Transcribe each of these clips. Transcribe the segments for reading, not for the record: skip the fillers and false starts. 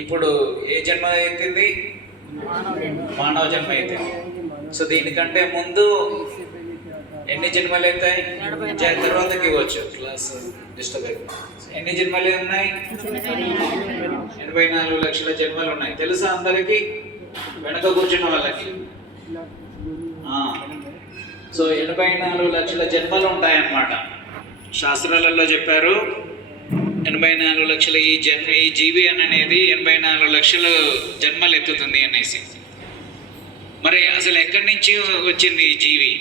ఇప్పుడు ఏ జన్మ అవుతుంది? మానవ జన్మ అవుతుంది. సో దీనికంటే ముందు ఎన్ని జన్మలు అవుతాయి? తర్వాతకి ఇవ్వచ్చు. క్లాస్ డిస్టర్బ్ అవుతుంది. ఎన్ని జన్మలు ఉన్నాయి? 84 లక్షల జన్మలు ఉన్నాయి. తెలుసా అందరికి? వెనక కూర్చున్న వాళ్ళకి. సో 84 లక్షల జన్మలు ఉంటాయన్నమాట. శాస్త్రాలలో చెప్పారు 84 లక్షల ఈ జీవి అనేది 84 లక్షల జన్మలు ఎత్తుతుంది అనేసి. మరి అసలు ఎక్కడి నుంచి వచ్చింది ఈ జీవి?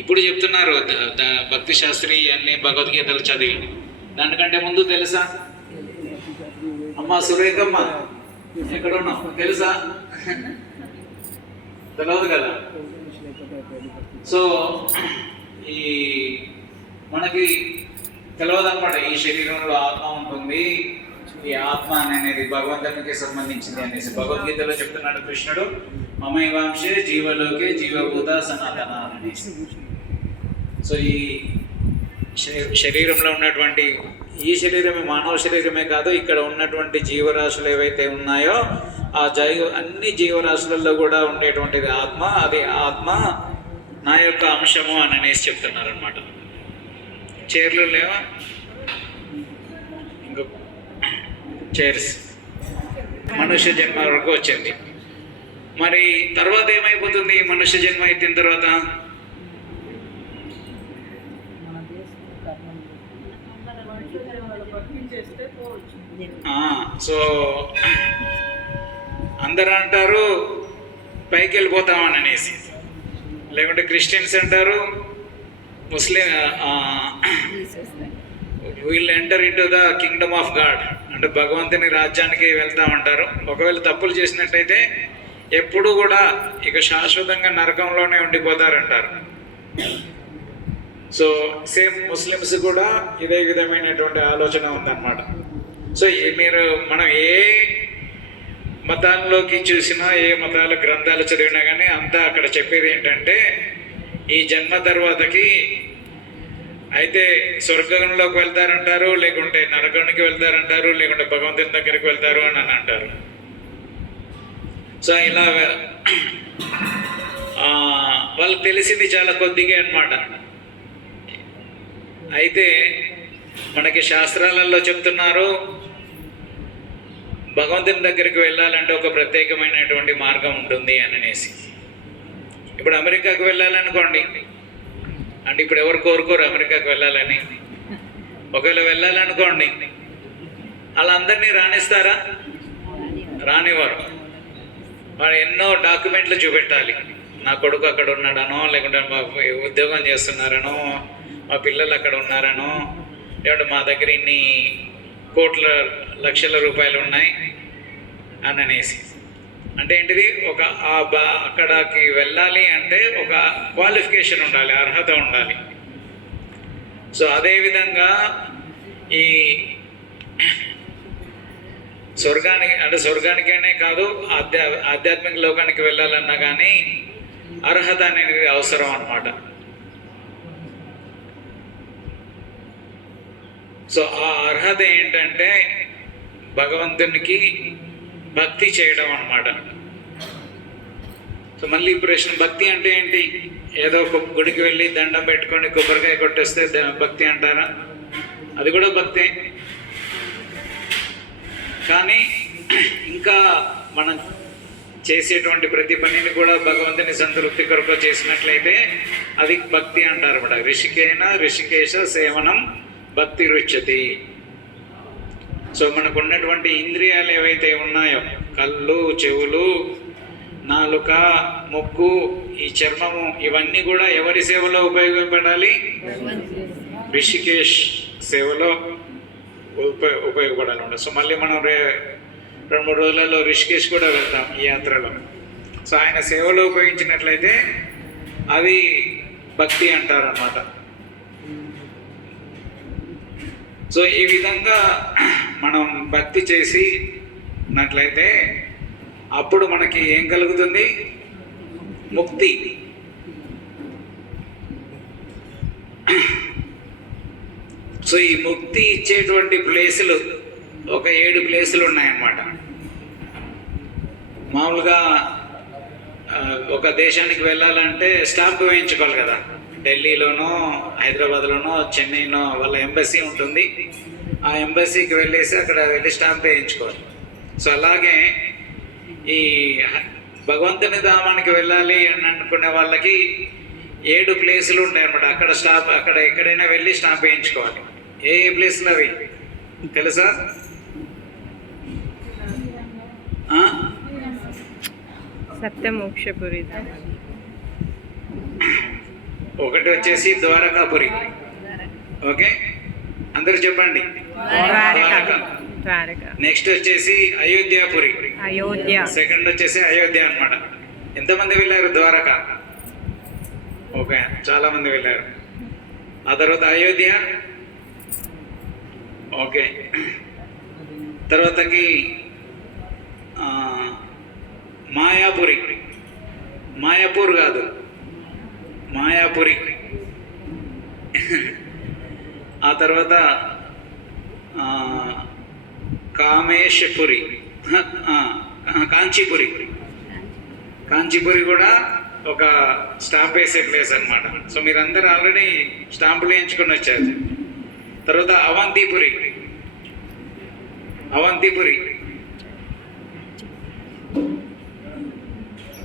ఇప్పుడు చెప్తున్నారు భక్తి శాస్త్రి అన్ని భగవద్గీతలు చదివి. దానికంటే ముందు తెలుసా? అమ్మా సురేఖమ్మ ఎక్కడున్నావు? తెలుసా? తెలియదు కదా. సో ఈ మనకి తెలియదు అనమాట, ఈ శరీరంలో ఆత్మ ఉంటుంది, ఈ ఆత్మ అనేది భగవంతునికి సంబంధించింది అనేసి. భగవద్గీతలో చెప్తున్నాడు కృష్ణుడు, మమైవాంశే జీవలోకే జీవభూత సనాతన అనేసి. సో ఈ శరీరంలో ఉన్నటువంటి ఈ శరీరమే మానవ శరీరమే కాదు, ఇక్కడ ఉన్నటువంటి జీవరాశులు ఏవైతే ఉన్నాయో అన్ని జీవరాశులలో కూడా ఉండేటువంటిది ఆత్మ. అది ఆత్మ నా యొక్క అంశము అని అనేసి చెప్తున్నారు అనమాట. చైర్లు లేవా? ఇంకో చైర్స్ మనుష్య జన్మ వరకు వచ్చింది. మరి తర్వాత ఏమైపోతుంది? మనుష్య జన్మ అయిన తర్వాత సో అందరూ అంటారు పైకి వెళ్ళిపోతామని అనేసి, లేకుంటే క్రిస్టియన్స్ అంటారు ముస్లిం వీళ్ళు enter into the Kingdom of God, అంటే భగవంతుని రాజ్యానికి వెళ్తామంటారు. ఒకవేళ తప్పులు చేసినట్టయితే ఎప్పుడు కూడా ఇక శాశ్వతంగా నరకంలోనే ఉండిపోతారంటారు. సో సేమ్ ముస్లిమ్స్ కూడా ఇదే విధమైనటువంటి ఆలోచన ఉందన్నమాట. సో మనం ఏ మతాల్లోకి చూసినా, ఏ మతాల గ్రంథాలు చదివినా కానీ అంతా అక్కడ చెప్పేది ఏంటంటే ఈ జన్మ తర్వాతకి అయితే స్వర్గంలోకి వెళ్తారంటారు, లేకుంటే నరకానికి వెళ్తారంటారు, లేకుంటే భగవంతుని దగ్గరికి వెళ్తారు అని అంటారు. సో ఇలా వాళ్ళకి తెలిసింది చాలా కొద్దిగా అన్నమాట. అయితే మనకి శాస్త్రాలలో చెప్తున్నారు భగవంతుని దగ్గరికి వెళ్ళాలంటే ఒక ప్రత్యేకమైనటువంటి మార్గం ఉంటుంది అని అనేసి. ఇప్పుడు అమెరికాకు వెళ్ళాలనుకోండి, అంటే ఇప్పుడు ఎవరు కోరుకోరు అమెరికాకు వెళ్ళాలని. ఒకవేళ వెళ్ళాలనుకోండి, వాళ్ళందరినీ రాణిస్తారా? రానివారు. వాడు ఎన్నో డాక్యుమెంట్లు చూపెట్టాలి. నా కొడుకు అక్కడ ఉన్నాడనో, లేకుంటే మా ఉద్యోగం చేస్తున్నారనో, మా పిల్లలు అక్కడ ఉన్నారనో, లేకుంటే మా దగ్గర ఇన్ని కోట్ల లక్షల రూపాయలు ఉన్నాయి అని అనేసి. అంటే ఏంటిది? అక్కడికి వెళ్ళాలి అంటే ఒక క్వాలిఫికేషన్ ఉండాలి, అర్హత ఉండాలి. సో అదేవిధంగా ఈ స్వర్గానికనే కాదు, ఆధ్యాత్మిక లోకానికి వెళ్ళాలన్నా కానీ అర్హత అనేది అవసరం అన్నమాట. సో ఆ అర్హత ఏంటంటే భగవంతునికి భక్తి చేయడం అన్నమాట. సో మళ్ళీ ప్రశ్న, భక్తి అంటే ఏంటి? ఏదో ఒక గుడికి వెళ్ళి దండం పెట్టుకొని కొబ్బరికాయ కొట్టేస్తే భక్తి అంటారా? అది కూడా భక్తే. కానీ ఇంకా మనం చేసేటువంటి ప్రతి పనిని కూడా భగవంతుని సంతృప్తి కొరకు చేసినట్లయితే అది భక్తి అంటారు అన్నమాట. ఋషికేశ సేవనం భక్తి రుచ్యతి. సో మనకు ఉన్నటువంటి ఇంద్రియాలు ఏవైతే ఉన్నాయో, కళ్ళు, చెవులు, నాలుక, ముక్కు, ఈ చర్మము, ఇవన్నీ కూడా ఎవరి సేవలో ఉపయోగపడాలి? ఋషికేశ్ సేవలో ఉపయోగపడాలి. సో మళ్ళీ మనం 2-3 రోజులలో ఋషికేశ్ కూడా వెళ్తాం ఈ యాత్రలో. సో ఆయన సేవలో ఉపయోగించినట్లయితే అది భక్తి అంటారు అన్నమాట. సో ఈ విధంగా మనం భక్తి చేసినట్లయితే అప్పుడు మనకి ఏం కలుగుతుంది? ముక్తి. సో ఈ ముక్తి ఇచ్చేటువంటి ప్లేసులు ఒక 7 ప్లేసులు ఉన్నాయన్నమాట. మామూలుగా ఒక దేశానికి వెళ్ళాలంటే స్టాంప్ వేయించుకోవాలి కదా. ఢిల్లీలోనో, హైదరాబాద్లోనో, చెన్నైనో వాళ్ళ ఎంబసీ ఉంటుంది. ఆ ఎంబసీకి వెళ్ళేసి అక్కడ వెళ్ళి స్టాంప్ వేయించుకోవాలి. సో అలాగే ఈ భగవంతుని ధామానికి వెళ్ళాలి అని అనుకునే వాళ్ళకి 7 ప్లేసులు ఉంటాయి అన్నమాట. అక్కడ ఎక్కడైనా వెళ్ళి స్టాంప్ వేయించుకోవాలి. ఏ ప్లేసులు అవి తెలుసా? సత్యమోక్షపురి, ఒకటి వచ్చేసి ద్వారకాపురి. ఓకే, అందరు చెప్పండి. నెక్స్ట్ వచ్చేసి అయోధ్యాపురి. సెకండ్ వచ్చేసి అయోధ్య అన్నమాట. ఎంతమంది వెళ్ళారు ద్వారక? ఓకే, చాలా మంది వెళ్ళారు. ఆ తర్వాత అయోధ్య. ఓకే, తర్వాతకి మాయాపురి. మాయాపూర్ కాదు, మాయాపురి. ఆ తర్వాత కామేశపురి, కాంచీపురి. కాంచీపురి కూడా ఒక స్టాంప్ వేసే ప్లేస్ అన్నమాట. సో మీరందరూ ఆల్రెడీ స్టాంపులు వేయించుకొని వచ్చారు. తర్వాత అవంతిపురి. అవంతిపురి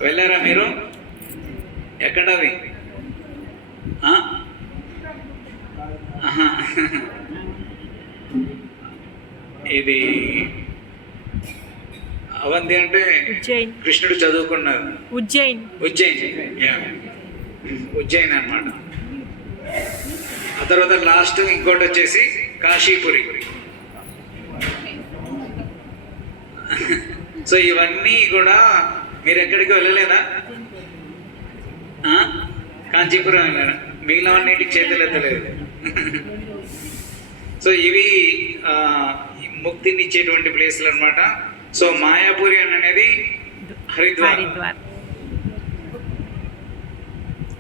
వెళ్ళారా మీరు? ఎక్కడది? ఇది అవంతి అంటే కృష్ణుడు చదువుకున్నారు. ఉజ్జయిన్ అన్నమాట. ఆ తర్వాత లాస్ట్ ఇంకోటి వచ్చేసి కాశీపురి. సో ఇవన్నీ కూడా మీరు ఎక్కడికి వెళ్ళలేదా? కాంచీపురం వెళ్ళారా? మిగిలిన అన్నింటికి చేతులు ఎత్తలేదు. సో ఇవి ముక్తినిచ్చేటువంటి ప్లేస్లు అనమాట. సో మాయాపురి అనేది హరిద్వార్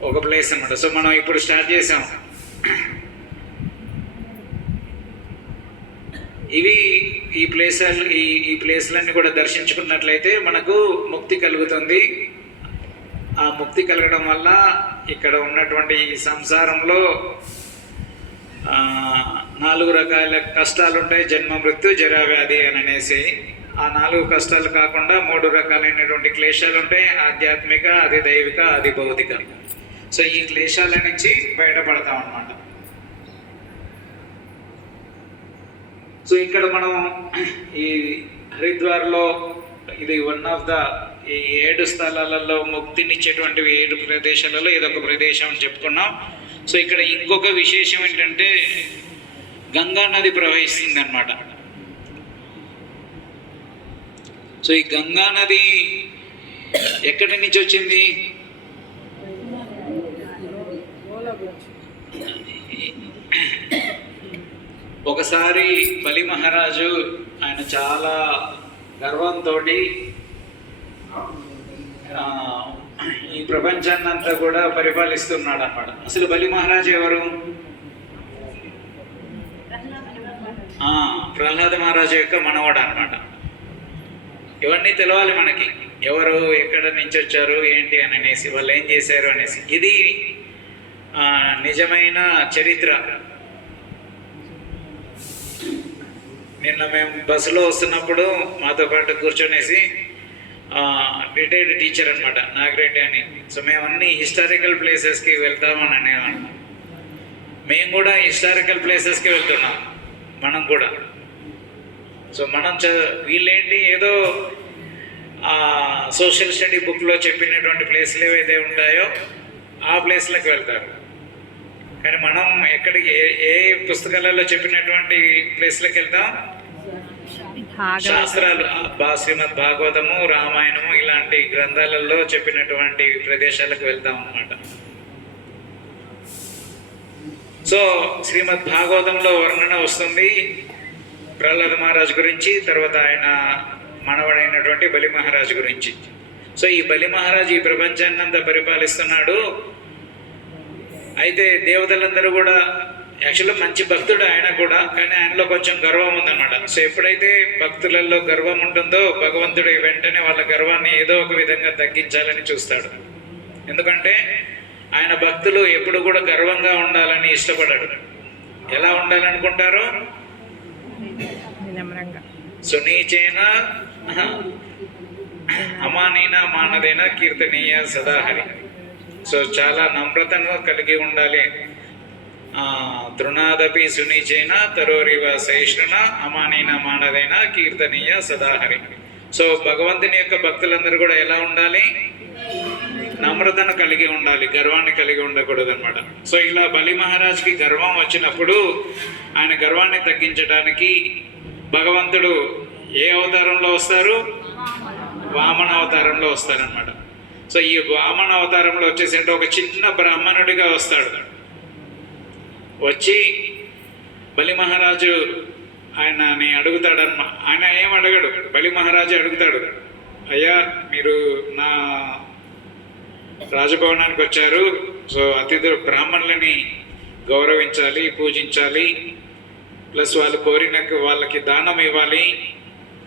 ఒక ప్లేస్ అనమాట. సో మనం ఇప్పుడు స్టార్ట్ చేసాం. ఇవి ఈ ప్లేస్లన్నీ కూడా దర్శించుకున్నట్లయితే మనకు ముక్తి కలుగుతుంది. ఆ ముక్తి కలగడం వల్ల ఇక్కడ ఉన్నటువంటి ఈ సంసారంలో 4 రకాల కష్టాలు ఉంటాయి. జన్మ, మృత్యు, జరా, వ్యాధి అని అనేసి. ఆ 4 కష్టాలు కాకుండా 3 రకాలైనటువంటి క్లేశాలు ఉంటాయి. ఆధ్యాత్మిక, అది దైవిక, అది భౌతిక. సో ఈ క్లేశాల నుంచి బయటపడతాం అన్నమాట. సో ఇక్కడ మనం ఈ హరిద్వార్లో ఇది వన్ ఆఫ్ ద ఈ 7 స్థలాలలో ముక్తినిచ్చేటువంటి 7 ప్రదేశాలలో ఇదొక ప్రదేశం అని చెప్పుకున్నాం. సో ఇక్కడ ఇంకొక విశేషం ఏంటంటే గంగా నది ప్రవహిస్తుంది అన్నమాట. సో ఈ గంగా నది ఎక్కడి నుంచి వచ్చింది? ఒకసారి బలి మహారాజు ఆయన చాలా గర్వంతో ఈ ప్రపంచాన్ని అంతా కూడా పరిపాలిస్తున్నాడు అన్నమాట. అసలు బలి మహారాజు ఎవరు? ప్రహ్లాద మహారాజు యొక్క మనవడు అన్నమాట. ఇవన్నీ తెలవాలి మనకి, ఎవరు ఎక్కడ నుంచి వచ్చారు ఏంటి అని అనేసి, వాళ్ళు ఏం చేశారు అనేసి. ఇది నిజమైన చరిత్ర. నిన్న మేము బస్సులో వస్తున్నప్పుడు మాతో పాటు కూర్చొనేసి రిటైర్డ్ టీచర్ అనమాట, నాగిరెడ్డి అని. సో మేము అన్ని హిస్టారికల్ ప్లేసెస్కి వెళ్తామని అనేవాళ్ళం. మేము కూడా హిస్టారికల్ ప్లేసెస్కి వెళ్తున్నాం మనం కూడా. సో మనం వీళ్ళేంటి ఏదో సోషల్ స్టడీ బుక్లో చెప్పినటువంటి ప్లేస్లు ఏవైతే ఉంటాయో ఆ ప్లేస్లకు వెళ్తారు. కానీ మనం ఎక్కడికి ఏ పుస్తకాలలో చెప్పినటువంటి ప్లేస్లకు వెళ్తాం? శాస్త్రాలు, శ్రీమద్ భాగవతము, రామాయణము ఇలాంటి గ్రంథాలలో చెప్పినటువంటి ప్రదేశాలకు వెళ్తాం అన్నమాట. సో శ్రీమద్ భాగవతంలో వర్ణన వస్తుంది ప్రహ్లాద మహారాజు గురించి, తర్వాత ఆయన మనవడైనటువంటి బలి మహారాజు గురించి. సో ఈ బలి మహారాజు ఈ ప్రపంచాన్ని అంతా పరిపాలిస్తున్నాడు. అయితే దేవతలందరూ కూడా యాక్చువల్గా మంచి భక్తుడు ఆయన కూడా, కానీ ఆయనలో కొంచెం గర్వం ఉందన్నమాట. సో ఎప్పుడైతే భక్తులలో గర్వం ఉంటుందో భగవంతుడు వెంటనే వాళ్ళ గర్వాన్ని ఏదో ఒక విధంగా తగ్గించాలని చూస్తాడు. ఎందుకంటే ఆయన భక్తులు ఎప్పుడు కూడా గర్వంగా ఉండాలని ఇష్టపడాడు. ఎలా ఉండాలనుకుంటారు? సునీచేన అమానీన మానదేన కీర్తనీయ సదాహరి. సో చాలా నమ్రతను కలిగి ఉండాలి. తృణాదపి సునీచేన తరోరివ సహిష్ణున అమానీన మానదేన కీర్తనీయ సదాహరి. సో భగవంతుని యొక్క భక్తులందరూ కూడా ఎలా ఉండాలి? నమ్రతను కలిగి ఉండాలి, గర్వాన్ని కలిగి ఉండకూడదు అనమాట. సో ఇలా బలి మహారాజ్కి గర్వం వచ్చినప్పుడు ఆయన గర్వాన్ని తగ్గించడానికి భగవంతుడు ఏ అవతారంలో వస్తారు? వామన అవతారంలో వస్తారనమాట. సో ఈ వామన అవతారంలో వచ్చేసి అంటే ఒక చిన్న బ్రాహ్మణుడిగా వస్తాడు. వచ్చి బలి మహారాజు ఆయనని అడుగుతాడన్నమా. ఆయన ఏం అడగడు, బలి మహారాజు అడుగుతాడు, అయ్యా మీరు నా రాజభవనానికి వచ్చారు, సో అతిథులు బ్రాహ్మణులని గౌరవించాలి, పూజించాలి, ప్లస్ వాళ్ళు కోరిన వాళ్ళకి దానం ఇవ్వాలి,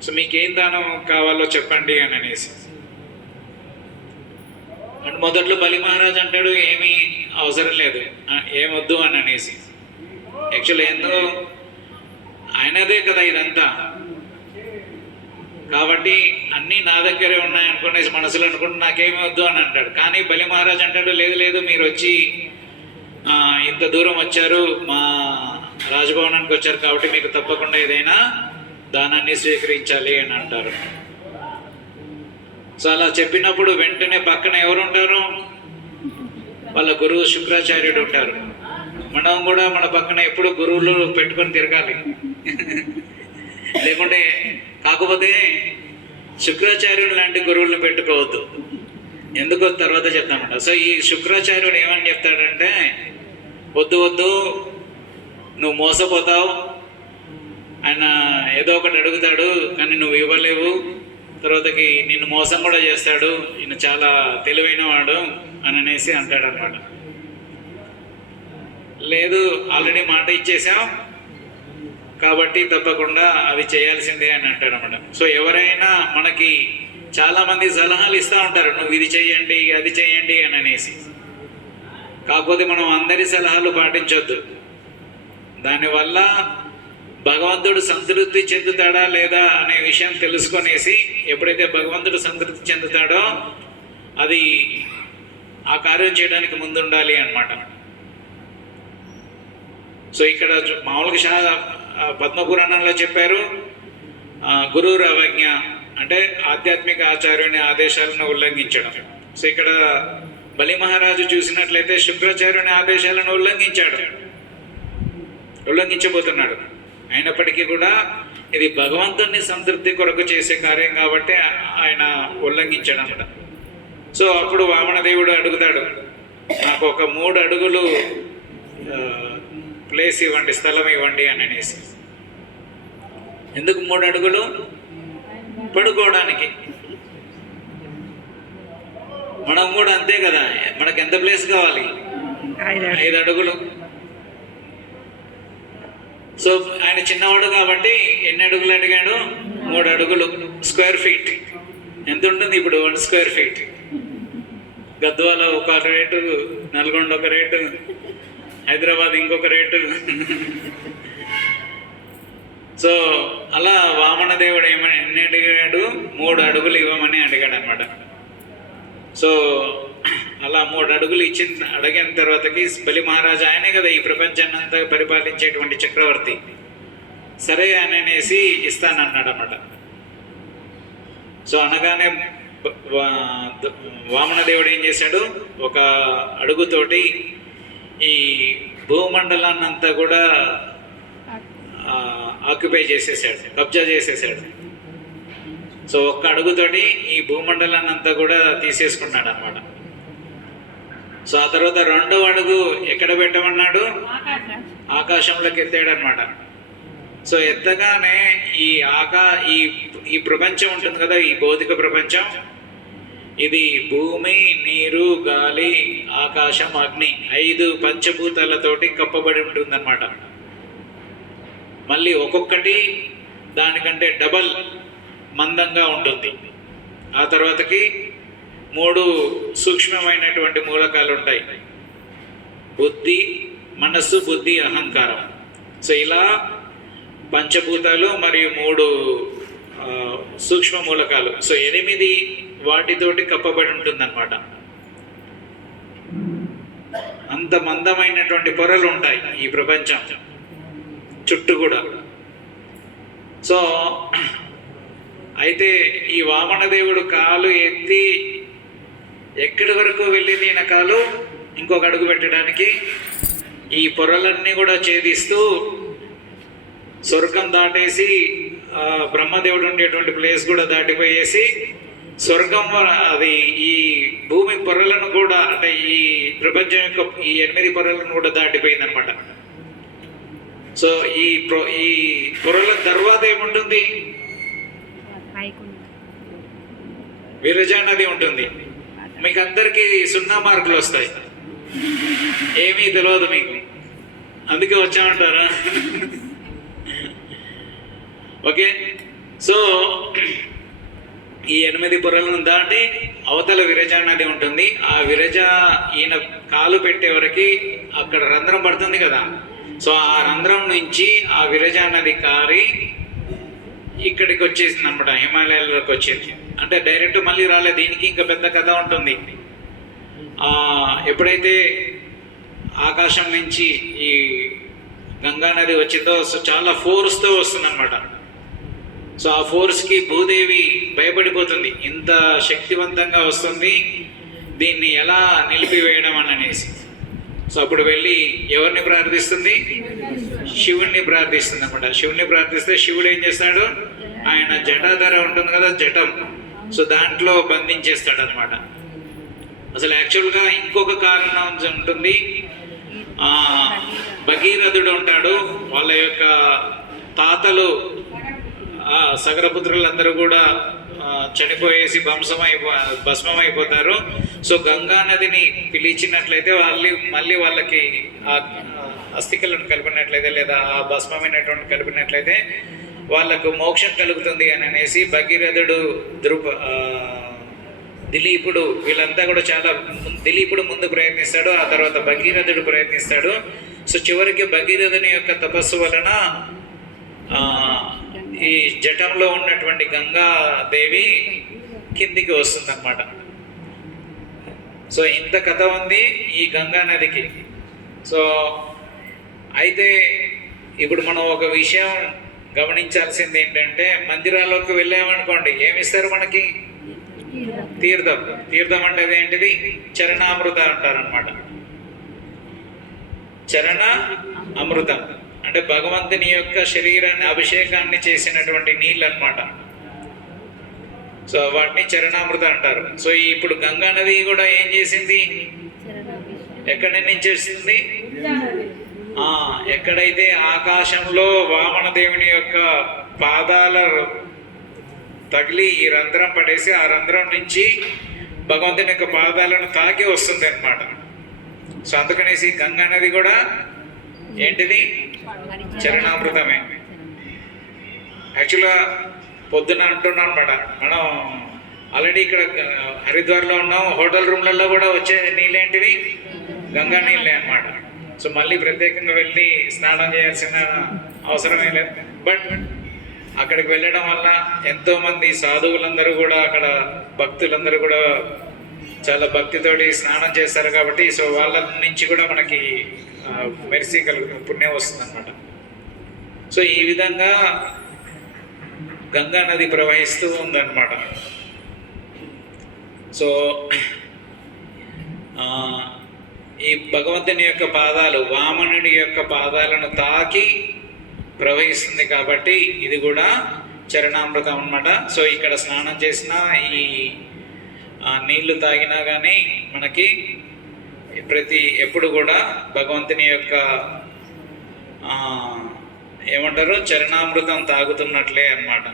సో మీకేం దానం కావాలో చెప్పండి అని అనేసి. అండ్ మొదట్లో బలి మహారాజు అంటాడు ఏమీ అవసరం లేదు, ఏమొద్దు అని అనేసి. యాక్చువల్లీ ఎందుకు ఆయనదే కదా ఇదంతా, కాబట్టి అన్నీ నా దగ్గరే ఉన్నాయి అనుకునేసి మనసులో అనుకుంటే నాకేమీ వద్దు అని అంటాడు. కానీ బలి మహారాజు అంటాడు లేదు లేదు, మీరు వచ్చి ఇంత దూరం వచ్చారు, మా రాజభవనానికి వచ్చారు, కాబట్టి మీకు తప్పకుండా ఏదైనా దానాన్ని స్వీకరించాలి అని అంటారు. సో అలా చెప్పినప్పుడు వెంటనే పక్కన ఎవరు ఉంటారు? వాళ్ళ గురువు శుక్రాచార్యుడు ఉంటారు. మనం కూడా మన పక్కన ఎప్పుడు గురువులు పెట్టుకొని తిరగాలి. లేకుంటే కాకపోతే శుక్రాచార్యుడు లాంటి గురువులను పెట్టుకోవద్దు. ఎందుకో తర్వాత చెప్తామంట. సో ఈ శుక్రాచార్యుడు ఏమని చెప్తాడంటే, వద్దు వద్దు, నువ్వు మోసపోతావు, ఆయన ఏదో ఒకటి అడుగుతాడు కానీ నువ్వు ఇవ్వలేవు, తర్వాతకి నిన్ను మోసం కూడా చేస్తాడు, ఈయన చాలా తెలివైన వాడు అని అనేసి అంటాడు అనమాట. లేదు, ఆల్రెడీ మాట ఇచ్చేసాం కాబట్టి తప్పకుండా అది చేయాల్సిందే అని అంటాడు అనమాట. సో ఎవరైనా మనకి చాలామంది సలహాలు ఇస్తూ ఉంటారు, నువ్వు ఇది చెయ్యండి అది చెయ్యండి అని అనేసి. కాకపోతే మనం అందరి సలహాలు పాటించొద్దు. దానివల్ల భగవంతుడు సంతృప్తి చెందుతాడా లేదా అనే విషయం తెలుసుకొనేసి ఎప్పుడైతే భగవంతుడు సంతృప్తి చెందుతాడో అది ఆ కార్యం చేయడానికి ముందుండాలి అన్నమాట. సో ఇక్కడ మామూలుగా పద్మపురాణంలో చెప్పారు, గురువురు అవజ్ఞ అంటే ఆధ్యాత్మిక ఆచార్యుని ఆదేశాలను ఉల్లంఘించడం. సో ఇక్కడ బలి మహారాజు చూసినట్లయితే శుక్రాచార్యుని ఆదేశాలను ఉల్లంఘించబోతున్నాడు. అయినప్పటికీ కూడా ఇది భగవంతుని సంతృప్తి కొరకు చేసే కార్యం కాబట్టి ఆయన ఉల్లంఘించడం. సో అప్పుడు వామనదేవుడు అడుగుతాడు, నాకు ఒక 3 అడుగులు ప్లేస్ ఇవ్వండి, స్థలం ఇవ్వండి అని అనేసి. ఎందుకు 3 అడుగులు? పడుకోవడానికి. మనం కూడా అంతే కదా, మనకు ఎంత ప్లేస్ కావాలి? 5 అడుగులు. సో ఆయన చిన్నవాడు కాబట్టి ఎన్ని అడుగులు అడిగాడు? 3 అడుగులు. స్క్వేర్ ఫీట్ ఎంత ఉంటుంది ఇప్పుడు? 1 స్క్వేర్ ఫీట్. గద్వాల ఒక రేటు, నల్గొండ ఒక రేటు, హైదరాబాద్ ఇంకొక రేటు. సో అలా వామన దేవుడు ఎన్ని అడిగాడు? 3 అడుగులు ఇవ్వమని అడిగాడు అనమాట. సో అలా 3 అడుగులు అడిగిన తర్వాతకి బలి మహారాజు ఆయనే కదా ఈ ప్రపంచాన్ని అంతా పరిపాలించేటువంటి చక్రవర్తి, సరే అని అనేసి ఇస్తానన్నాడు అన్నమాట. సో అనగానే వామనదేవుడు ఏం చేశాడు? ఒక అడుగుతోటి ఈ భూమండలాన్ని అంతా కూడా ఆక్యుపై చేసేసాడు, కబ్జా చేసేసాడు. సో ఒక్క అడుగుతోటి ఈ భూమండలాన్ని అంతా కూడా తీసేసుకున్నాడు అనమాట. సో ఆ తర్వాత 2వ అడుగు ఎక్కడ పెట్టమన్నాడు? ఆకాశంలోకి ఎత్తాడు అనమాట. సో ఎత్తగానే ఈ ప్రపంచం ఉంటుంది కదా, ఈ భౌతిక ప్రపంచం, ఇది భూమి, నీరు, గాలి, ఆకాశం, అగ్ని 5 పంచభూతాలతోటి కప్పబడి ఉంటుందన్నమాట. మళ్ళీ ఒక్కొక్కటి దానికంటే డబల్ మందంగా ఉంటుంది. ఆ తర్వాతకి 3 సూక్ష్మమైనటువంటి మూలకాలు ఉంటాయి: బుద్ధి, మనస్సు, బుద్ధి, అహంకారం. సో ఇలా పంచభూతాలు మరియు 3 సూక్ష్మ మూలకాలు. సో 8 వాటితోటి కప్పబడి ఉంటుందన్నమాట. అంత మందమైనటువంటి పొరలు ఉంటాయి ఈ ప్రపంచం చుట్టూ కూడా. సో అయితే ఈ వామనదేవుడు కాలు ఎత్తి ఎక్కడి వరకు వెళ్ళింది ఈయన కాలు ఇంకొక అడుగు పెట్టడానికి? ఈ పొరలన్నీ కూడా ఛేదిస్తూ స్వర్గం దాటేసి బ్రహ్మదేవుడు ఉండేటువంటి ప్లేస్ కూడా దాటిపోయేసి స్వర్గం అది ఈ భూమి పొరలను కూడా, అంటే ఈ ప్రపంచం యొక్క ఈ 8 పొరలను కూడా దాటిపోయింది అనమాట. సో ఈ పొరల తర్వాత ఏముంటుంది? విరజా నది ఉంటుంది. మీకు అందరికీ 0 మార్కులు వస్తాయి, ఏమీ తెలియదు మీకు, అందుకే వచ్చామంటారా? ఓకే. సో ఈ 8 పొరలను దాటి అవతల విరజా నది ఉంటుంది. ఆ విరజా ఈయన కాలు పెట్టే వరకు అక్కడ రంధ్రం పడుతుంది కదా. సో ఆ రంధ్రం నుంచి ఆ విరజా నది కారి ఇక్కడికి వచ్చేసింది అనమాట, హిమాలయాల్లోకి వచ్చింది. అంటే డైరెక్ట్ మళ్ళీ రాలేదు, దీనికి ఇంకా పెద్ద కథ ఉంటుంది. ఎప్పుడైతే ఆకాశం నుంచి ఈ గంగా నది వచ్చిందో సో చాలా ఫోర్స్తో వస్తుంది అనమాట. సో ఆ ఫోర్స్కి భూదేవి భయపడిపోతుంది, ఇంత శక్తివంతంగా వస్తుంది, దీన్ని ఎలా నిలిపివేయడం అని అనేసి. సో అప్పుడు వెళ్ళి ఎవరిని ప్రార్థిస్తుంది? శివుణ్ణి ప్రార్థిస్తుంది అనమాట. శివుణ్ణి ప్రార్థిస్తే శివుడు ఏం చేస్తాడు? ఆయన జటాధర ఉంటుంది కదా, జటం, సో దాంట్లో బంధించేస్తాడు అనమాట. అసలు యాక్చువల్గా ఇంకొక కారణం ఉంటుంది. భగీరథుడు ఉంటాడు, వాళ్ళ యొక్క తాతలు సగరపుత్రులందరూ కూడా చనిపోయేసి భస్మం అయిపోతారు. సో గంగా నదిని పిలిచినట్లయితే మళ్ళీ వాళ్ళకి ఆ అస్థికలను కలిపినట్లయితే లేదా ఆ భస్మమైనటువంటి కలిపినట్లయితే వాళ్ళకు మోక్షం కలుగుతుంది అని అనేసి భగీరథుడు, దిలీపుడు, వీళ్ళంతా కూడా దిలీపుడు ముందు ప్రయత్నిస్తాడు, ఆ తర్వాత భగీరథుడు ప్రయత్నిస్తాడు. సో చివరికి భగీరథుని యొక్క తపస్సు వలన ఈ జటంలో ఉన్నటువంటి గంగాదేవి కిందికి వస్తుందన్నమాట. సో ఇంత కథ ఉంది ఈ గంగా నదికి. సో అయితే ఇప్పుడు మనం ఒక విషయం గమనించాల్సింది ఏంటంటే, మందిరాల్లోకి వెళ్ళామనుకోండి, ఏమిస్తారు మనకి? తీర్థం. తీర్థం అంటే ఏంటిది? చరణామృత అంటారనమాట. చరణ అమృతం అంటే భగవంతుని యొక్క శరీరాన్ని అభిషేకాన్ని చేసినటువంటి నీళ్ళు అనమాట. సో వాటిని చరణామృత అంటారు. సో ఇప్పుడు గంగా నది కూడా ఏం చేసింది? ఎక్కడి నుంచి వస్తుంది? ఎక్కడైతే ఆకాశంలో వామన దేవుని యొక్క పాదాల తగిలి ఈ రంధ్రం పడేసి ఆ రంధ్రం నుంచి భగవంతుని యొక్క పాదాలను తాకి వస్తుంది అనమాట. సో అందుకనేసి గంగా నది కూడా ఏంటిది? చరణామృతమే. యాక్చువల్గా పొద్దున అంటున్నాం అనమాట, మనం ఆల్రెడీ ఇక్కడ హరిద్వార్లో ఉన్నాం, హోటల్ రూమ్లలో కూడా వచ్చే నీళ్ళేంటివి? గంగా నీళ్ళే అనమాట. సో మళ్ళీ ప్రత్యేకంగా వెళ్ళి స్నానం చేయాల్సిన అవసరమే లేదు. బట్ అక్కడికి వెళ్ళడం వల్ల ఎంతోమంది సాధువులందరూ కూడా, అక్కడ భక్తులందరూ కూడా చాలా భక్తితోటి స్నానం చేస్తారు కాబట్టి సో వాళ్ళ నుంచి కూడా మనకి మెర్సీ కలుగుతుంది, పుణ్యం వస్తుంది అనమాట. సో ఈ విధంగా గంగా నది ప్రవహిస్తూ ఉందన్నమాట. సో ఈ భగవంతుని యొక్క పాదాలు వామనుడి యొక్క పాదాలను తాకి ప్రవహిస్తుంది కాబట్టి ఇది కూడా చరణామృతం అన్నమాట. సో ఇక్కడ స్నానం చేసినా ఈ నీళ్లు తాగినా కానీ మనకి ఎప్పుడు కూడా భగవంతుని యొక్క ఏమంటారు చరణామృతం తాగుతున్నట్లే అన్నమాట.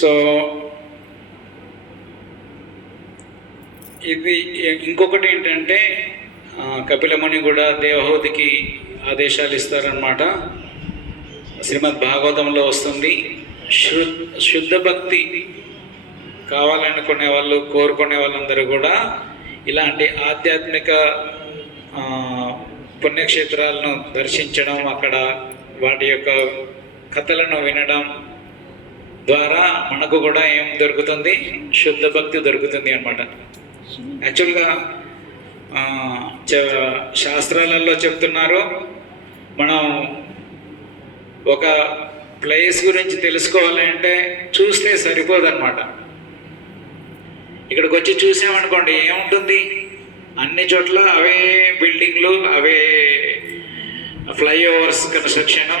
సో ఇది ఇంకొకటి ఏంటంటే కపిలముని కూడా దేవహూతికి ఆదేశాలు ఇస్తారనమాట. శ్రీమద్ భాగవతంలో వస్తుంది. శుద్ధ భక్తి కావాలనుకునే వాళ్ళు, కోరుకునే వాళ్ళందరూ కూడా ఇలాంటి ఆధ్యాత్మిక పుణ్యక్షేత్రాలను దర్శించడం, అక్కడ వాటి యొక్క కథలను వినడం ద్వారా మనకు కూడా ఏం దొరుకుతుంది? శుద్ధ భక్తి దొరుకుతుంది అన్నమాట. యాక్చువల్గా శాస్త్రాలలో చెప్తున్నారు, మనం ఒక ప్లేస్ గురించి తెలుసుకోవాలి అంటే చూస్తే సరిపోదన్నమాట. ఇక్కడికి వచ్చి చూసామనుకోండి, ఏముంటుంది? అన్ని చోట్ల అవే బిల్డింగ్లు, అవే ఫ్లైఓవర్స్ కన్స్ట్రక్షన్,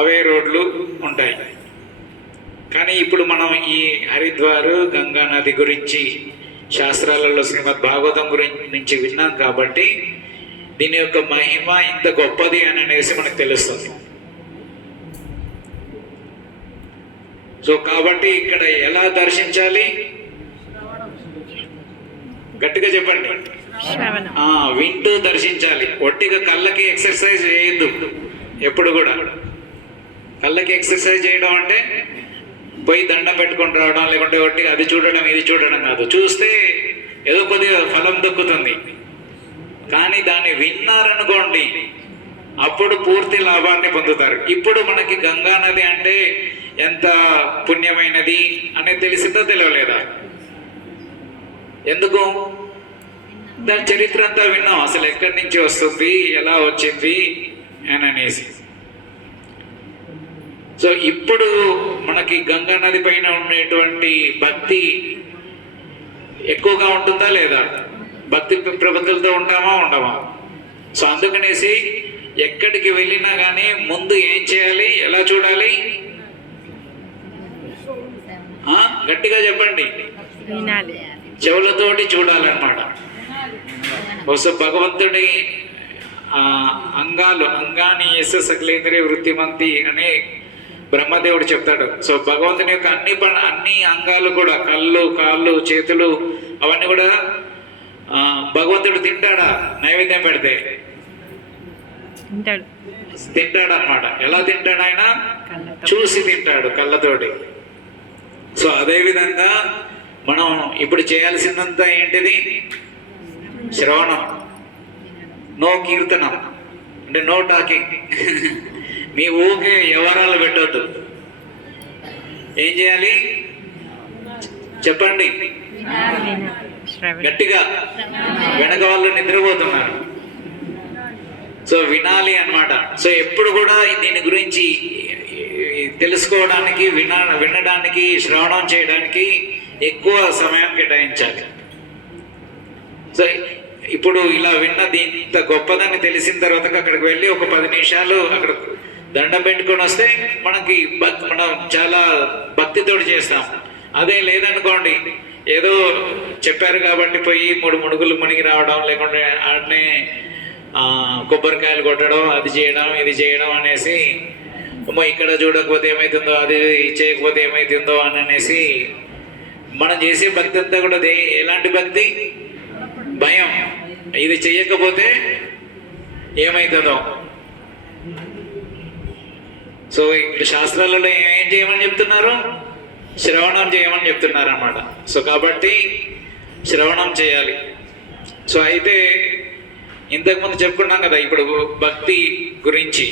అవే రోడ్లు ఉంటాయి. కానీ ఇప్పుడు మనం ఈ హరిద్వార్, గంగా నది గురించి శాస్త్రాలలో శ్రీమద్ భాగవతం గురించి విన్నాం కాబట్టి దీని యొక్క మహిమ ఇంత గొప్పది అని అనేసి మనకు తెలుస్తుంది. సో కాబట్టి ఇక్కడ ఎలా దర్శించాలి? గట్టిగా చెప్పండి. వింటూ దర్శించాలి. ఒట్టిగా కళ్ళకి ఎక్సర్సైజ్ చేయొద్దు. ఎప్పుడు కూడా కళ్ళకి ఎక్సర్సైజ్ చేయడం అంటే పోయి దండం పెట్టుకొని రావడం, లేకుంటే ఒట్టిగా అది చూడడం ఇది చూడడం కాదు. చూస్తే ఏదో కొద్దిగా ఫలం దక్కుతుంది, కానీ దాన్ని విన్నారనుకోండి అప్పుడు పూర్తి లాభాన్ని పొందుతారు. ఇప్పుడు మనకి గంగా నది అంటే ఎంత పుణ్యమైనది అనేది తెలిసిందో తెలియలేదా? ఎందుకు? దాని చరిత్ర అంతా విన్నాం, అసలు ఎక్కడి నుంచి వస్తుంది, ఎలా వచ్చింది అని అనేసి. సో ఇప్పుడు మనకి గంగా నది పైన ఉండేటువంటి భక్తి ఎక్కువగా ఉంటుందా లేదా? భక్తి ప్రబద్ధులతో ఉంటామా ఉండమా? సో అందుకనేసి ఎక్కడికి వెళ్ళినా కానీ ముందు ఏం చేయాలి, ఎలా చూడాలి? గట్టిగా చెప్పండి. చెవులతోటి చూడాలన్నమాట. బహుశా భగవంతుడి అంగాన్ని సకలేంద్రియ వృత్తిమంతి అనే బ్రహ్మదేవుడు చెప్తాడు. సో భగవంతుని యొక్క అన్ని అంగాలు కూడా, కళ్ళు, కాళ్ళు, చేతులు, అవన్నీ కూడా భగవంతుడు తింటాడా? నైవేద్యం పెడితే తింటాడు అన్నమాట. ఎలా తింటాడు? ఆయన చూసి తింటాడు, కళ్ళతోటి. సో అదేవిధంగా మనం ఇప్పుడు చేయాల్సిందంతా ఏంటిది? శ్రవణం, నో కీర్తనం, అంటే నో టాకింగ్. మీ ఊకే వ్యవహారాలు పెట్టవద్దు. ఏం చేయాలి చెప్పండి గట్టిగా. వెనక వాళ్ళు నిద్రపోతున్నారు. సో వినాలి అన్నమాట. సో ఎప్పుడు కూడా దీని గురించి తెలుసుకోవడానికి, వినడానికి, శ్రవణం చేయడానికి ఎక్కువ సమయం కేటాయించాలి. సో ఇప్పుడు ఇలా విన్నది ఇంత గొప్పదని తెలిసిన తర్వాత అక్కడికి వెళ్ళి ఒక 10 నిమిషాలు అక్కడ దండం పెట్టుకొని వస్తే మనకి మనం చాలా భక్తితోటి చేస్తాం. అదే లేదనుకోండి, ఏదో చెప్పారు కాబట్టి పోయి 3 ముడుగులు మునిగి రావడం, లేకుంటే ఆడనే కొబ్బరికాయలు కొట్టడం, అది చేయడం ఇది చేయడం అనేసి, ఇక్కడ చూడకపోతే ఏమవుతుందో, అది చేయకపోతే ఏమవుతుందో అని అనేసి మనం చేసే భక్తి అంతా కూడా ఎలాంటి భక్తి? భయం. ఇది చెయ్యకపోతే ఏమవుతుందో. సో ఇక్కడ శాస్త్రాలలో ఏం చేయమని చెప్తున్నారు? శ్రవణం చేయమని చెప్తున్నారు అన్నమాట. సో కాబట్టి శ్రవణం చేయాలి. సో అయితే ఇంతకుముందు చెప్పుకున్నాం కదా ఇప్పుడు భక్తి గురించి.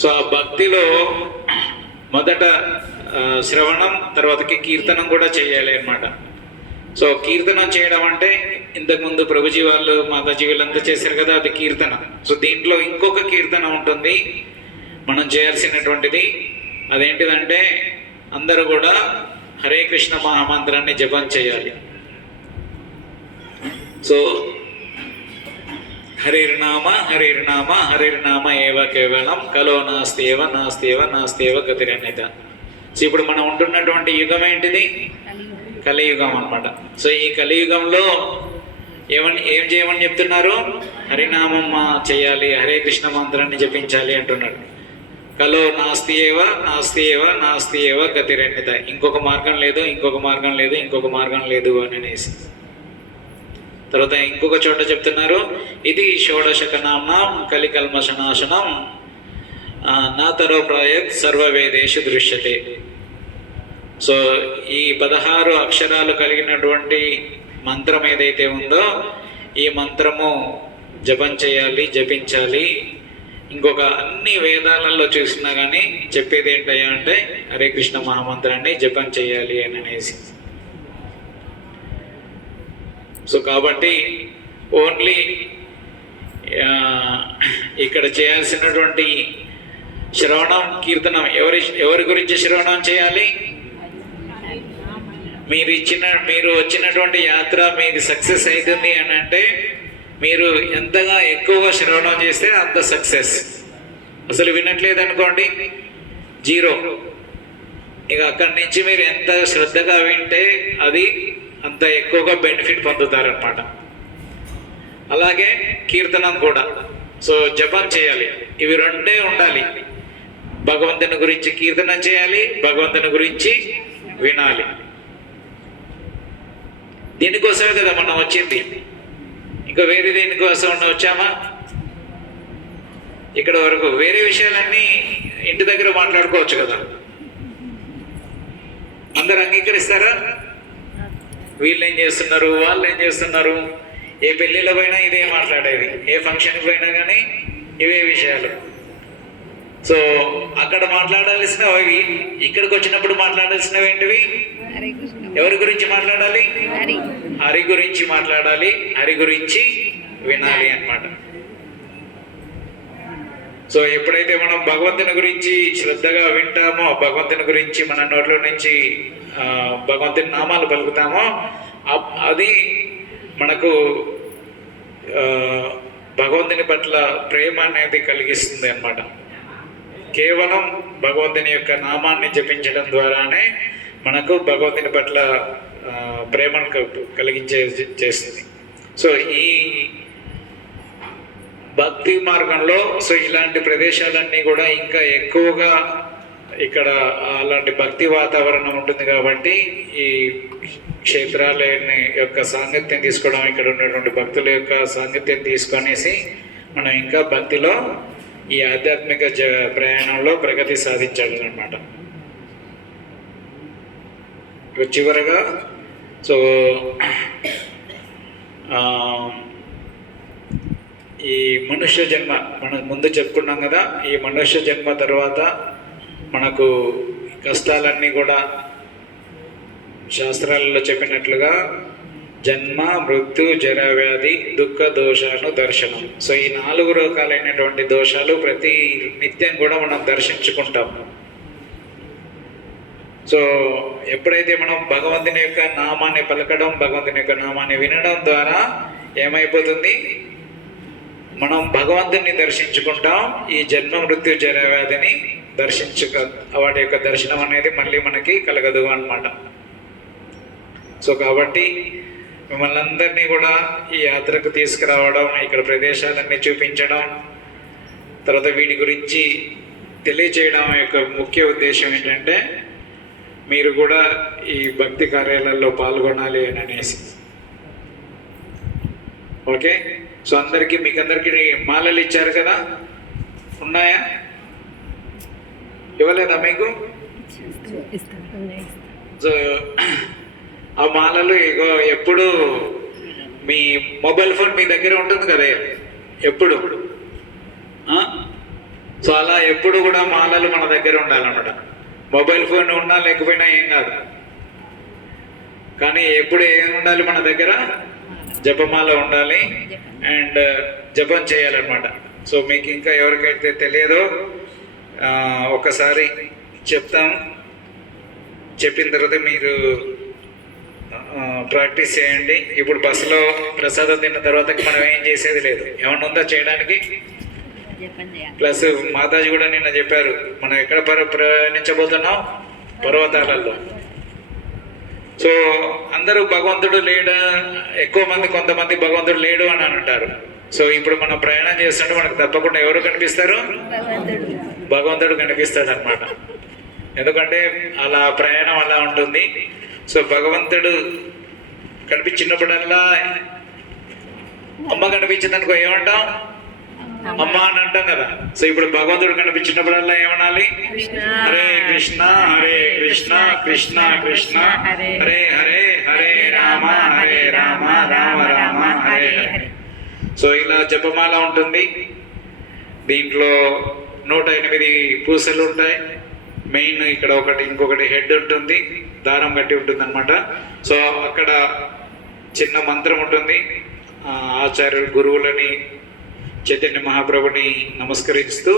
సో ఆ భక్తిలో మొదట శ్రవణం, తర్వాతకి కీర్తనం కూడా చేయాలి అన్నమాట. సో కీర్తనం చేయడం అంటే ఇంతకుముందు ప్రభుజీ వాళ్ళు, మాతాజీ వీళ్ళంతా చేశారు కదా, అది కీర్తన. సో దీంట్లో ఇంకొక కీర్తన ఉంటుంది మనం చేయాల్సినటువంటిది. అదేంటిదంటే అందరూ కూడా హరే కృష్ణ మహామంత్రాన్ని జపం చేయాలి. సో హరిర్నామ హరిర్నామ హరిర్నామ ఏవ కేవలం కలో నాస్తేవ నాస్తేవ నాస్తేవ గతిరనేత. సో ఇప్పుడు మనం ఉంటున్నటువంటి యుగం ఏంటిది? కలియుగం అన్నమాట. సో ఈ కలియుగంలో ఏం చేయమని చెప్తున్నారు? హరినామం చేయాలి, హరే కృష్ణ మంత్రాన్ని జపించాలి అంటున్నాడు. కలో నాస్తి ఏవ నాస్తి ఏవ నాస్తి ఏవ గతిరన్యత. ఇంకొక మార్గం లేదు, ఇంకొక మార్గం లేదు, ఇంకొక మార్గం లేదు అని అనేసి. తర్వాత ఇంకొక చోట చెప్తున్నారు, ఇది షోడశకనాంనాం కలికల్మషనాశనం నాతరో ప్రాయత్ సర్వవేదేషు దృశ్యతే. సో ఈ 16 అక్షరాలు కలిగినటువంటి మంత్రం ఏదైతే ఉందో ఈ మంత్రము జపం చేయాలి, జపించాలి. ఇంకొక అన్ని వేదాలలో చూసినా కానీ చెప్పేది ఏంటయ్యా అంటే హరే కృష్ణ మహామంత్రాన్ని జపం చేయాలి అని అనేసి. సో కాబట్టి ఓన్లీ ఇక్కడ చేయాల్సినటువంటి శ్రవణం, కీర్తనం ఎవరి గురించి శ్రవణం చేయాలి? మీరు వచ్చినటువంటి యాత్ర మీది సక్సెస్ అవుతుంది అని అంటే మీరు ఎంతగా ఎక్కువగా శ్రవణం చేస్తే అంత సక్సెస్. అసలు వినట్లేదు అనుకోండి, 0. ఇక అక్కడి నుంచి మీరు ఎంత శ్రద్ధగా వింటే అది అంత ఎక్కువగా బెనిఫిట్ పొందుతారనమాట. అలాగే కీర్తనం కూడా. సో జపం చేయాలి, ఇవి రెండే ఉండాలి. భగవంతుని గురించి కీర్తనం చేయాలి, భగవంతుని గురించి వినాలి. దీనికోసమే కదా మనం వచ్చింది, ఇంకా వేరే దేనికోసం వచ్చామా? ఇక్కడ వరకు వేరే విషయాలన్నీ ఇంటి దగ్గర మాట్లాడుకోవచ్చు కదా. అందరు అంగీకరిస్తారా? వీళ్ళు ఏం చేస్తున్నారు, వాళ్ళు ఏం చేస్తున్నారు, ఏ పెళ్ళిళ్ళ పోయినా ఇదే మాట్లాడేది, ఏ ఫంక్షన్కి పోయినా కానీ ఇవే విషయాలు. సో అక్కడ మాట్లాడాల్సినవి ఇక్కడికి వచ్చినప్పుడు మాట్లాడాల్సినవి ఏంటివి? ఎవరి గురించి మాట్లాడాలి? హరి గురించి మాట్లాడాలి, హరి గురించి వినాలి అన్నమాట. సో ఎప్పుడైతే మనం భగవంతుని గురించి శ్రద్ధగా వింటామో, భగవంతుని గురించి మన నోట్లో నుంచి భగవంతుని నామాలు పలుకుతామో అది మనకు భగవంతుని పట్ల ప్రేమ అనేది కలిగిస్తుంది అన్నమాట. కేవలం భగవంతుని యొక్క నామాన్ని జపించడం ద్వారానే మనకు భగవంతుని పట్ల ప్రేమను చేస్తుంది. సో ఈ భక్తి మార్గంలో సో ఇలాంటి ప్రదేశాలన్నీ కూడా ఇంకా ఎక్కువగా ఇక్కడ అలాంటి భక్తి వాతావరణం ఉంటుంది కాబట్టి ఈ క్షేత్రాల యొక్క సాంగత్యం తీసుకోవడం, ఇక్కడ ఉన్నటువంటి భక్తుల యొక్క సాంగత్యం తీసుకొనేసి మనం ఇంకా భక్తిలో ఈ ఆధ్యాత్మిక ప్రయాణంలో ప్రగతి సాధించాలన్నమాట. చివరగా సో ఈ మనుష్య జన్మ మనం ముందు చెప్పుకున్నాం కదా, ఈ మనుష్య జన్మ తర్వాత మనకు కష్టాలన్నీ కూడా శాస్త్రాలలో చెప్పినట్లుగా జన్మ, మృత్యు, జర, వ్యాధి, దుఃఖ, దోషాలు, దర్శనం. సో ఈ 4 రకాలైనటువంటి దోషాలు ప్రతి నిత్యం కూడా మనం దర్శించుకుంటాం. సో ఎప్పుడైతే మనం భగవంతుని యొక్క నామాన్ని పలకడం, భగవంతుని యొక్క నామాన్ని వినడం ద్వారా ఏమైపోతుంది? మనం భగవంతుని దర్శించుకుంటాం. ఈ జన్మ, మృత్యు, జర, వ్యాధిని వాటి యొక్క దర్శనం అనేది మళ్ళీ మనకి కలగదు అన్నమాట. సో కాబట్టి మిమ్మల్ని అందరినీ కూడా ఈ యాత్రకు తీసుకురావడం, ఇక్కడ ప్రదేశాలన్నీ చూపించడం, తర్వాత వీటి గురించి తెలియజేయడం యొక్క ముఖ్య ఉద్దేశం ఏంటంటే మీరు కూడా ఈ భక్తి కార్యాలలో పాల్గొనాలి అని అనేసి. ఓకే, సో మీకందరికీ మాలలు ఇచ్చారు కదా, ఉన్నాయా? ఇవ్వలేదా మీకు? సో ఆ మాలలు ఎప్పుడు మీ మొబైల్ ఫోన్ మీ దగ్గర ఉంటుంది కదా ఎప్పుడు. సో అలా ఎప్పుడు కూడా మాలలు మన దగ్గర ఉండాలన్నమాట. మొబైల్ ఫోన్ ఉన్నా లేకపోయినా ఏం కాదు, కానీ ఎప్పుడు ఏం ఉండాలి మన దగ్గర? జపమాల ఉండాలి అండ్ జపం చేయాలన్నమాట. సో మీకు ఇంకా ఎవరికైతే తెలియదో ఒకసారి చెప్తాం, చెప్పిన తర్వాత మీరు ప్రాక్టీస్ చేయండి. ఇప్పుడు బస్సులో ప్రసాదం తిన్న తర్వాత మనం ఏం చేసేది లేదు, ఏమన్నా ఉందా చేయడానికి? ప్లస్ మాతాజీ కూడా నిన్న చెప్పారు, మనం ఎక్కడ ప్రయాణించబోతున్నాం? పర్వతాలలో. సో అందరూ భగవంతుడు లేడు, ఎక్కువ మంది కొంతమంది భగవంతుడు లేడు అని అంటారు. సో ఇప్పుడు మనం ప్రయాణం చేస్తుంటే మనకు తప్పకుండా ఎవరు కనిపిస్తారు? భగవంతుడు కనిపిస్తాడు అనమాట. ఎందుకంటే అలా ప్రయాణం అలా ఉంటుంది. సో భగవంతుడు కనిపించినప్పుడల్లా అమ్మ కనిపించింది అనుకో ఏమంటాం? అమ్మ అని అంటాం కదా. సో ఇప్పుడు భగవంతుడు కనిపించినప్పుడల్లా ఏమనాలి? హరే కృష్ణ హరే కృష్ణ కృష్ణ కృష్ణ హరే హరే హరే రామ హరే రామ రామ రామ హరే హరే. సో ఇలా జపమాల ఉంటుంది. దీంట్లో 108 పూసలు ఉంటాయి. మెయిన్ ఇక్కడ ఒకటి ఇంకొకటి హెడ్ ఉంటుంది, దారం కట్టి ఉంటుంది అనమాట. సో అక్కడ చిన్న మంత్రం ఉంటుంది. ఆచార్యులు గురువులని చైతన్య మహాప్రభుని నమస్కరిస్తూ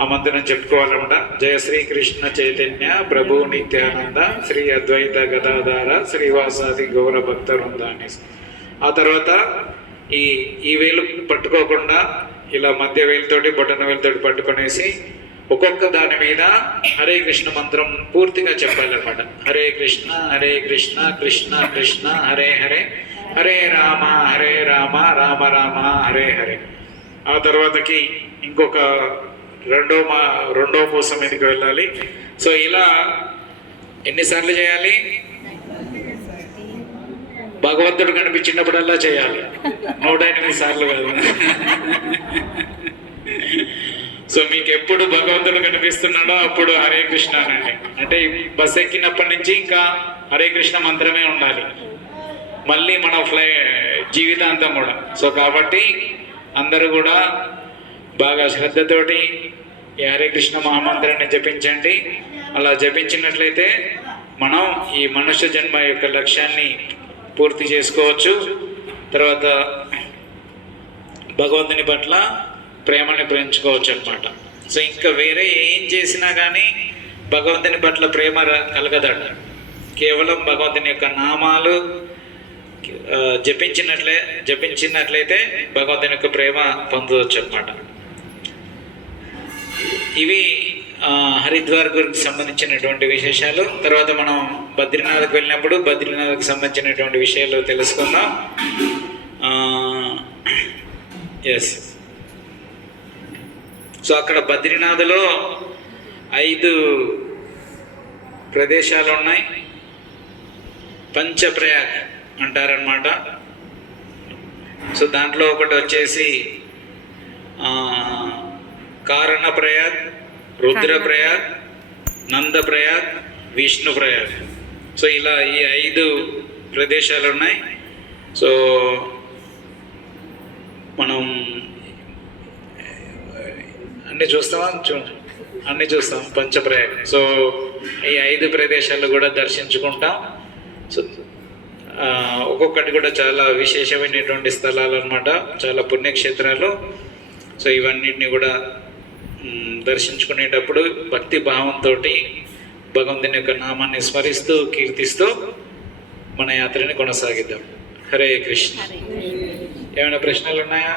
ఆ మంత్రం చెప్పుకోవాలన్నమాట. జయ శ్రీ కృష్ణ చైతన్య ప్రభు నిత్యానంద శ్రీ అద్వైత గదాధార శ్రీవాసాది గౌర భక్త వృంద అనేసి. ఆ తర్వాత ఈ వేలు పట్టుకోకుండా ఇలా మధ్య వేలుతోటి బొటన వేలుతోటి పట్టుకునేసి ఒక్కొక్క దాని మీద హరే కృష్ణ మంత్రం పూర్తిగా చెప్పాలన్నమాట. హరే కృష్ణ కృష్ణ కృష్ణ హరే హరే హరే రామ రామ రామ హరే హరే. ఆ తర్వాతకి ఇంకొక రెండో పూస మీదకి వెళ్ళాలి. సో ఇలా ఎన్నిసార్లు చేయాలి? భగవంతుడు కనిపించినప్పుడల్లా చేయాలి, 108 సార్లు కాదు. సో మీకు ఎప్పుడు భగవంతుడు కనిపిస్తున్నాడో అప్పుడు హరే కృష్ణ అనండి. అంటే బస్ ఎక్కినప్పటి నుంచి ఇంకా హరే కృష్ణ మంత్రమే ఉండాలి, మళ్ళీ మన జీవితాంతం కూడా. సో కాబట్టి అందరూ కూడా బాగా శ్రద్ధతోటి ఈ హరే కృష్ణ మహామంత్రాన్ని జపించండి. అలా జపించినట్లయితే మనం ఈ మనుష్య జన్మ యొక్క లక్ష్యాన్ని పూర్తి చేసుకోవచ్చు. తర్వాత భగవంతుని పట్ల ప్రేమని పెంచుకోవచ్చు అన్నమాట. సో ఇంకా వేరే ఏం చేసినా కానీ భగవంతుని పట్ల ప్రేమ కలగదట. కేవలం భగవంతుని యొక్క నామాలు జపించినట్లయితే భగవంతుని యొక్క ప్రేమ పొందవచ్చు అన్నమాట. ఇవి హరిద్వార్ గురించి సంబంధించినటువంటి విశేషాలు. తర్వాత మనం బద్రీనాథ్కి వెళ్ళినప్పుడు బద్రీనాథ్కి సంబంధించినటువంటి విషయాలు తెలుసుకుందాం. ఎస్. సో అక్కడ బద్రీనాథ్లో 5 ప్రదేశాలు ఉన్నాయి. పంచప్రయాగ్ అంటారనమాట. సో దాంట్లో ఒకటి వచ్చేసి కారణప్రయాగ్, రుద్రప్రయాగ్, నందప్రయాగ్, విష్ణుప్రయాగ్. సో ఇలా ఈ 5 ప్రదేశాలు ఉన్నాయి. సో మనం అన్నీ చూస్తాం పంచప్రయాగ్. సో ఈ 5 ప్రదేశాలు కూడా దర్శించుకుంటాం. సో ఒక్కొక్కటి కూడా చాలా విశేషమైనటువంటి స్థలాలు అన్నమాట, చాలా పుణ్యక్షేత్రాలు. సో ఇవన్నిటిని కూడా దర్శించుకునేటప్పుడు భక్తి భావంతో భగవంతుని యొక్క నామాన్ని స్మరిస్తూ కీర్తిస్తూ మన యాత్రని కొనసాగిద్దాం. హరే కృష్ణ. ఏమైనా ప్రశ్నలు ఉన్నాయా?